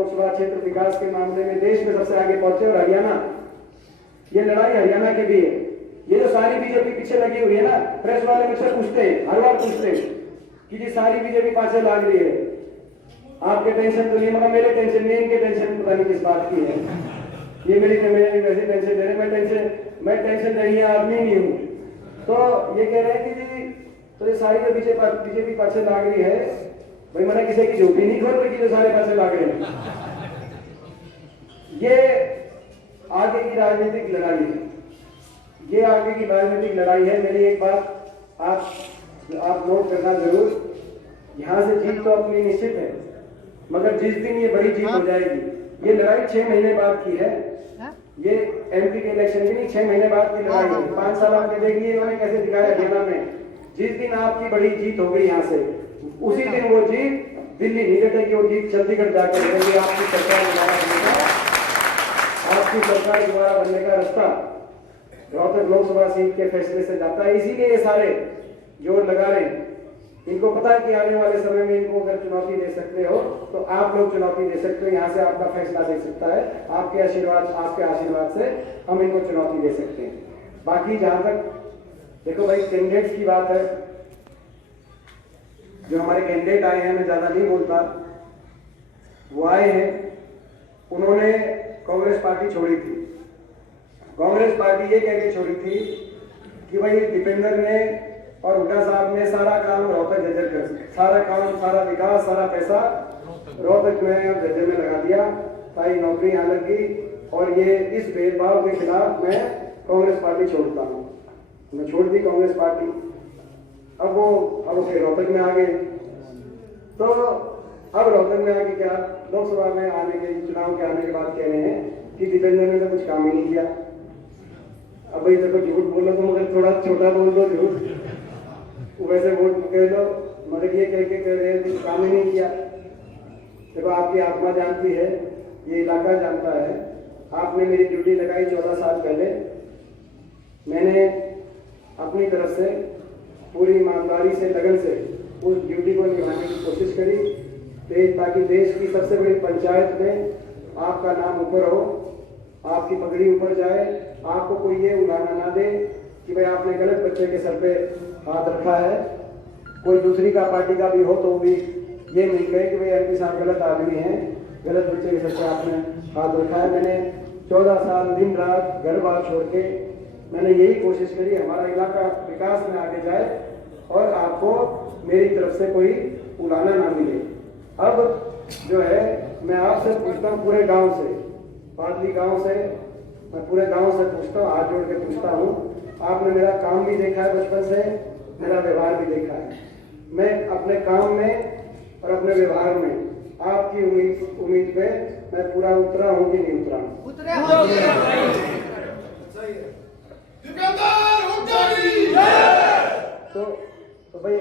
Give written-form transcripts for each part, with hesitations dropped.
लोकसभा क्षेत्र विकास के मामले में देश में सबसे आगे पहुंचे। और हरियाणा, ये लड़ाई हरियाणा के भी है। ये जो सारी बीजेपी पीछे लगी हुई है ना, प्रेस वाले मुझसे पूछते हैं, हर बार पूछते हैं कि जी सारी बीजेपी पाछे लाग रही है, आपके टेंशन तो नहीं, मगर मेरे टेंशन नहीं, इनके टेंशन पता नहीं किस बात की है। ये मेरी वैसे टेंशन दे रहे, मैं टेंशन नहीं आदमी नहीं हूँ। तो ये कह रहे हैं कि जी तो ये सारी जो बीजेपी पाछे लाग रही है, भाई मैंने किसी की झोपड़ी नहीं खोल रही, जो सारे पाछे लाग रहे हैं। ये आगे की राजनीतिक लड़ाई है, ये आगे की राजनीतिक लड़ाई है। मेरी एक बात आप नोट करना जरूर, यहाँ से जीत तो अपनी निश्चित है, मगर जिस दिन ये बड़ी जीत हो जाएगी, ये लड़ाई 6 महीने बाद की है। ये एमपी के इलेक्शन की नहीं, 6 महीने बाद की लड़ाई है। 5 साल आपने देखिए इन्होंने कैसे दिखाया हरियाणा में। जिस दिन आपकी बड़ी जीत हो गई यहाँ से, उसी दिन वो जीत दिल्ली नहीं कटेगी, वो जीत चंडीगढ़ जाकर रहेगी। आपकी सरकार दोबारा बनने का रास्ता रोहतक लोकसभा सीट के फैसले से जाता है। इसीलिए ये सारे जोर लगा रहे हैं। इनको पता है कि आने वाले समय में इनको अगर चुनौती दे सकते हो तो आप लोग चुनौती दे सकते हो। यहाँ से आपका फैसला दे सकता है, आपके आशीर्वाद से हम इनको चुनौती दे सकते हैं। बाकी जहां तक देखो भाई कैंडिडेट्स की बात है, जो हमारे कैंडिडेट आए हैं, मैं ज्यादा नहीं बोलता, वो आए हैं, उन्होंने कांग्रेस पार्टी छोड़ी थी। कांग्रेस पार्टी ये कह के छोड़ी थी कि भाई दीपेंद्र ने और हुड्डा साहब ने सारा काम रोहतक झज्जर कर, सारा काम, सारा विकास, सारा पैसा रोहतक में और झज्जर में लगा दिया, सारी नौकरी यहाँ लग गई। और ये इस भेदभाव के खिलाफ मैं कांग्रेस पार्टी छोड़ता हूँ। मैं छोड़ दी कांग्रेस पार्टी। अब वो फिर रोहतक में आ गए। तो अब रोहतक में आके क्या, लोकसभा में आने के चुनाव के आने के बाद कह रहे हैं कि दीपेंद्र ने तो कुछ काम ही नहीं किया। अब भाई देखो झूठ बोलो तो मगर थोड़ा छोटा बोल दो झूठ, वैसे वोट कह दो, मगर ये कह के कह रहे हैं कुछ काम ही नहीं किया। देखो आपकी आत्मा जानती है, ये इलाका जानता है। आपने मेरी ड्यूटी लगाई 14 साल पहले, मैंने अपनी तरफ से पूरी ईमानदारी से, लगन से उस ड्यूटी को निभाने की कोशिश करी, ताकि देश की सबसे बड़ी पंचायत में आपका नाम ऊपर हो, आपकी पगड़ी ऊपर जाए, आपको कोई ये उड़ाना ना दे कि भाई आपने गलत बच्चे के सर पे हाथ रखा है। कोई दूसरी का पार्टी का भी हो तो भी ये नहीं कहे कि भाई एमपी साहब गलत आदमी हैं, गलत बच्चे के सर पे आपने हाथ रखा है। मैंने 14 साल दिन रात घर बार छोड़ के मैंने यही कोशिश करी हमारा इलाका विकास में आगे जाए और आपको मेरी तरफ से कोई उड़ाना ना मिले। अब जो है मैं आपसे पूछता हूँ, पूरे गांव से, पादली गांव से, मैं पूरे गांव से पूछता हूँ, हाथ जोड़ के पूछता हूँ, आपने मेरा काम भी देखा है बचपन से, मेरा व्यवहार भी देखा है। मैं अपने काम में और अपने व्यवहार में आपकी उम्मीद पे मैं पूरा उतरा हूँ कि नहीं उतरा हूँ? तो भाई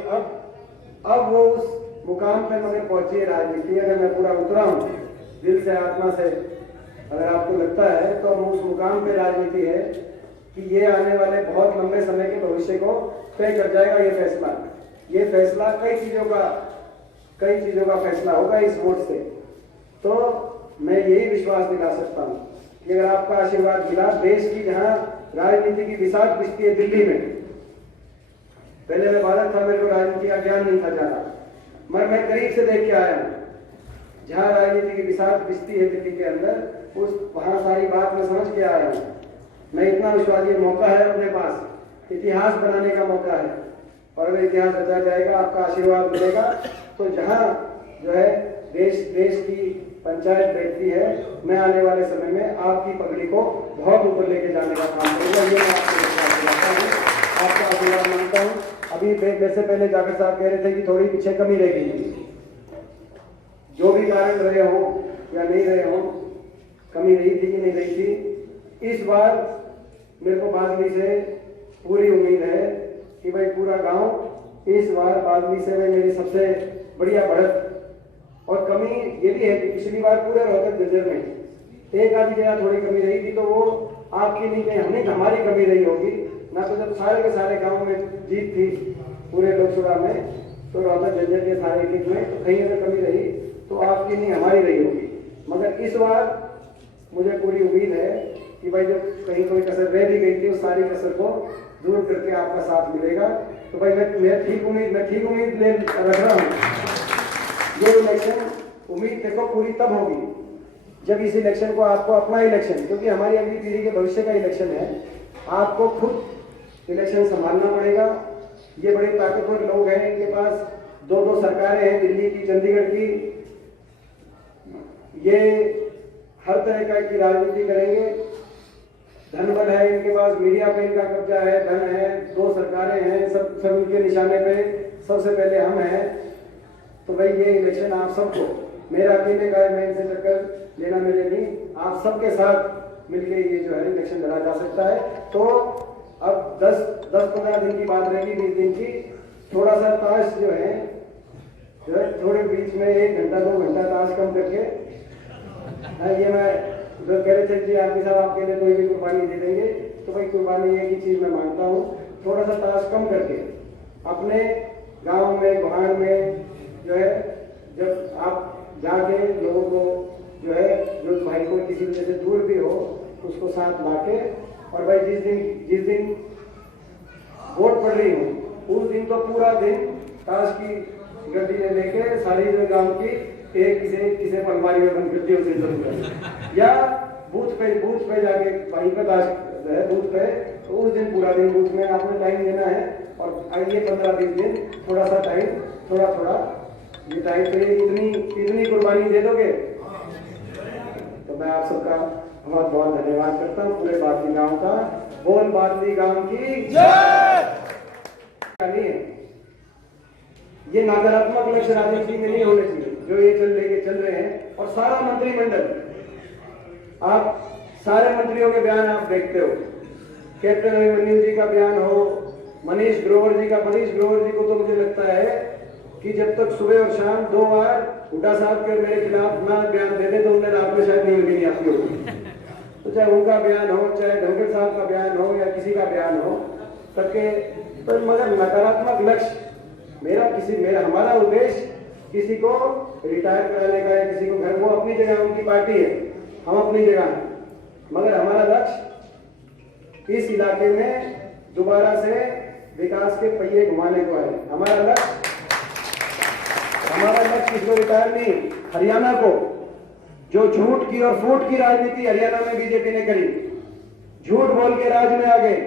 अब वो उस मुकाम पे मगर पहुंची है राजनीति। अगर मैं पूरा उतरा हूँ दिल से, आत्मा से, अगर आपको लगता है तो हम उस मुकाम पे राजनीति है कि ये आने वाले बहुत लंबे समय के भविष्य को तय कर जाएगा। ये फैसला कई चीजों का फैसला होगा इस वोट से। तो मैं यही विश्वास दिला सकता हूँ कि अगर आपका आशीर्वाद मिला, देश की जहाँ राजनीति की विसाख बिछती है दिल्ली में, पहले मैं भारत था, मेरे को राजनीति का ज्ञान नहीं था ज्यादा, मगर मैं करीब से देख के आया हूँ जहाँ राजनीति की विसाख बिछती है दिल्ली के अंदर, वहां सारी बात मैं समझ के आया हूँ। मैं इतना विश्वास, ये मौका है अपने पास, इतिहास बनाने का मौका है, और अगर इतिहास रचा जाएगा, आपका आशीर्वाद मिलेगा, तो जहाँ जो है देश की पंचायत बैठती है, मैं आने वाले समय में आपकी पगड़ी को बहुत ऊपर लेके जाने का काम करूंगा। ये मैं आपको विश्वास दिलाता हूँ, आपका आशीर्वाद मांगता हूँ। अभी वैसे पहले जाकर साहब कह रहे थे कि थोड़ी पीछे कमी रह गई, जो भी कारण रहे हो या नहीं रहे हो, कमी रही थी कि नहीं रही थी, इस बार मेरे को बादली से पूरी उम्मीद है कि भाई पूरा गांव इस बार बादली से मेरी सबसे बढ़िया बढ़त। और कमी ये भी है कि पिछली बार पूरे रोहतक झज्जर में एक आधी जगह थोड़ी कमी रही थी, तो वो आपकी नहीं कहीं हमने हमारी कमी रही होगी ना। तो जब सारे के सारे गाँव में जीत थी पूरे लोकसभा में, तो रोहतक झज्जर के सारे एक में, तो कहीं अगर कमी रही तो आपकी नहीं हमारी रही होगी। मगर बार मुझे पूरी उम्मीद है कि भाई जो कहीं कोई कसर रह भी गई थी उस सारी कसर को दूर करके आपका साथ मिलेगा। तो भाई मैं ठीक उम्मीद ले रख रहा हूँ। ये इलेक्शन उम्मीद देखो पूरी तब होगी जब इस इलेक्शन को आपको अपना इलेक्शन, क्योंकि हमारी अगली पीढ़ी के भविष्य का इलेक्शन है, आपको खुद इलेक्शन संभालना पड़ेगा। ये बड़े ताकतवर लोग हैं, इनके पास 2-2 सरकारें हैं, दिल्ली की, चंडीगढ़ की। ये हर तरह का की राजनीति करेंगे, धन बल है इनके पास, मीडिया पे इनका कब्जा है, धन है, 2 सरकारें हैं, सब इनके निशाने पे सबसे पहले हम हैं। तो भाई ये इलेक्शन आप सबको, मेरा अकेले का है, मैं इनसे टक्कर लेना मेरे नहीं, आप सबके साथ मिलकर ये जो है इलेक्शन लड़ा जा सकता है। तो अब 10-15 दिन की बात रहेगी, 20 दिन की। थोड़ा सा ताश जो है थोड़े बीच में 1 घंटा 2 घंटा ताश कम करके, ये मैं जो कह रहे थे कि आदमी साहब आपके लिए कोई भी कुर्बानी दे देंगे, तो भाई कुर्बानी एक ही चीज मैं मांगता हूँ, थोड़ा सा ताश कम करके अपने गांव में, गुहार में जो है, जब आप जाके लोगों को जो है, जो भाई को किसी वजह से दूर भी हो, उसको साथ लाके, और भाई जिस दिन वोट पड़ रही हो उस दिन तो पूरा दिन ताश की गड्डी में लेके सारी जो गांव की एक किसे अलमारी में बंद करती है उसे जरूर, या बूथ पे जाके वहीं पे ताश है बूथ पे, तो उस दिन पूरा दिन बूथ में आपने टाइम देना है। और आइए 15-20 दिन थोड़ा सा टाइम, थोड़ा ये टाइम पे इतनी कुर्बानी दे दोगे तो मैं आप सबका बहुत बहुत धन्यवाद करता हूँ, पूरे बादली गांव का। बोल बादली गांव की जय। नहीं है ये नकारात्मक लक्ष्य राजनीति में नहीं होने चाहिए जो ये चल रहे हैं। और सारा मंत्रिमंडल, आप सारे मंत्रियों के बयान आप देखते हो, कैप्टन अभिमन्यु जी का बयान हो, मनीष ग्रोवर जी को तो मुझे लगता है कि जब तक सुबह और शाम 2 बार हुड्डा साहब के मेरे खिलाफ ना बयान दे दे तो उन्हें रात में शायद नींद भी नहीं आती होगी। तो चाहे उनका बयान हो, चाहे धनखड़ साहब का बयान हो, या किसी का बयान हो, सबके तो मगर नकारात्मक लक्ष्य हमारा उद्देश्य किसी को रिटायर कराने का या किसी को घर, वो अपनी जगह उनकी पार्टी है, हम अपनी जगह हैं, मगर हमारा लक्ष्य इस इलाके में दोबारा से विकास के पहिए घुमाने को है। हमारा लक्ष्य किसी को रिटायर नहीं। हरियाणा को जो झूठ की और फूट की राजनीति हरियाणा में बीजेपी ने करी, झूठ बोल के राज में आ गए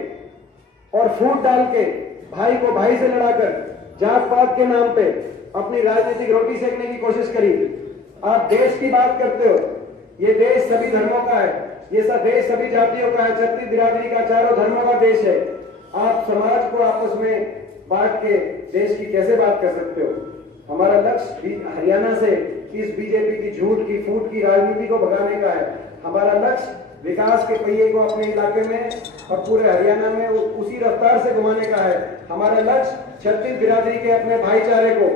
और फूट डाल के भाई को भाई से लड़ाकर जात पात के नाम पे अपनी राजनीतिक रोटी सेकने की कोशिश करी। आप देश की बात करते हो, ये देश सभी धर्मों का है, ये सब देश सभी जातियों का है, 36 बिरादरी का, 4 धर्मों का देश है। आप समाज को आपस में बांट के देश की कैसे बात कर सकते हो? हमारा लक्ष्य हरियाणा से इस बीजेपी की झूठ की फूट की राजनीति को भगाने का है। हमारा लक्ष्य विकास के पहिए को अपने इलाके में और पूरे हरियाणा में उसी रफ्तार से घुमाने का है। हमारा लक्ष्य 36 बिरादरी के अपने भाईचारे को,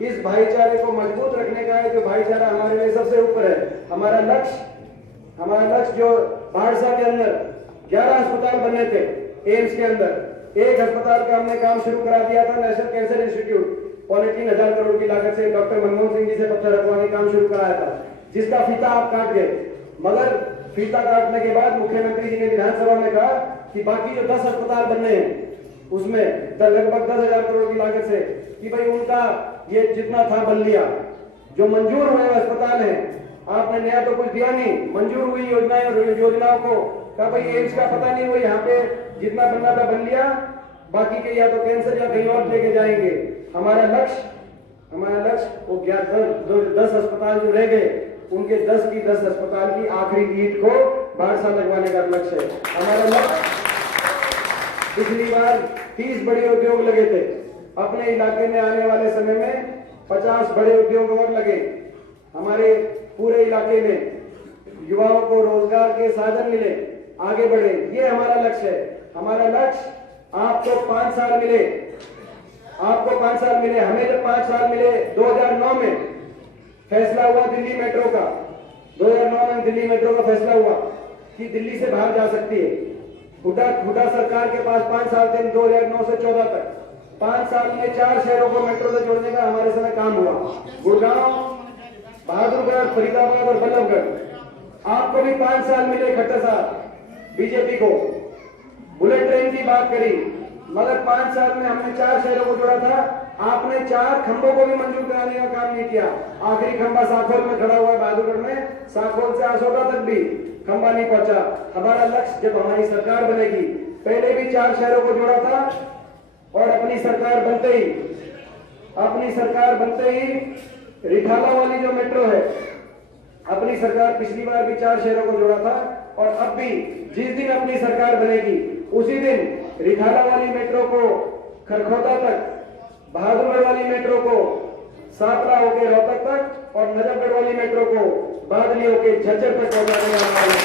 इस भाईचारे को मजबूत रखने का है, जो भाईचारा हमारे लिए सबसे ऊपर है। हमारा लक्ष्य जो बाढ़सा के अंदर 11 अस्पताल बने थे, एम्स के अंदर 1 अस्पताल का हमने काम शुरू करा दिया था, नेशनल कैंसर इंस्टीट्यूट 3,500 करोड़ की लागत से डॉक्टर मनमोहन सिंह जी से पत्थर रखवा के काम शुरू कराया था, जिसका फीता आप काट गए। मगर फीता काटने के बाद मुख्यमंत्री जी ने विधानसभा में कहा कि बाकी जो 10 अस्पताल बनने हैं उसमें लगभग 10,000 करोड़ की लागत से, कि भाई उनका ये जितना था बन लिया। जो मंजूर हुए अस्पताल हैं, आपने नया तो कुछ दिया नहीं, मंजूर हुई योजनाएं और योजनाओं को कहा भाई एम्स का पता नहीं, वो यहाँ पे जितना बनना था बन लिया, बाकी के या तो कैंसर या कहीं और लेके जाएंगे। हमारा लक्ष्य वो 10 अस्पताल जो रह गए, उनके 10 की 10 अस्पताल की आखिरी ईंट को बाढ़सा लगवाने का लक्ष्य है। हमारा लक्ष्य, पिछली बार 30 बड़े उद्योग लगे थे, अपने इलाके में आने वाले समय में 50 बड़े उद्योग और लगे। हमारे पूरे इलाके में युवाओं को रोजगार के साधन मिले, आगे बढ़े, ये हमारा लक्ष्य है। हमारा लक्ष्य आपको 5 साल मिले, हमें जब 5 साल मिले, 2009 में फैसला हुआ दिल्ली मेट्रो का, 2009 में दिल्ली मेट्रो का फैसला हुआ कि दिल्ली से बाहर जा सकती है। हुड्डा सरकार के पास 5 साल थे, 2009 से 14 तक। 5 साल में 4 शहरों को मेट्रो से जोड़ने का हमारे समय काम हुआ। गुड़गांव, बहादुरगढ़, फरीदाबाद और बल्लभगढ़। आपको भी 5 साल मिले खट्टर साहब बीजेपी को। बुलेट ट्रेन की बात करी, मगर 5 साल में हमने 4 शहरों को जोड़ा था, आपने 4 खंभों को भी मंजूर कराने का काम नहीं किया। आखिरी खंभा साखोल में खड़ा हुआ है बहादुरगढ़ में, साखोल से आसोटा तक भी खंभा नहीं पहुंचा। हमारा लक्ष्य जब हमारी सरकार बनेगी, पहले भी 4 शहरों को जोड़ा था और अपनी सरकार बनते ही रिठाला वाली जो मेट्रो है, अपनी सरकार पिछली बार भी 4 शहरों को जोड़ा था और अब भी जिस दिन अपनी सरकार बनेगी उसी दिन रिठाला वाली मेट्रो को खरखोदा तक, बहादुरगढ़ वाली मेट्रो को सातला होकर रोहतक तक और नजफगढ़ वाली मेट्रो को बादली होकर झज्जर तक पहुंचाने का हमारा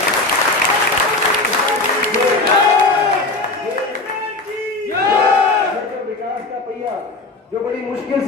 विकास का पहिया जो बड़ी मुश्किल से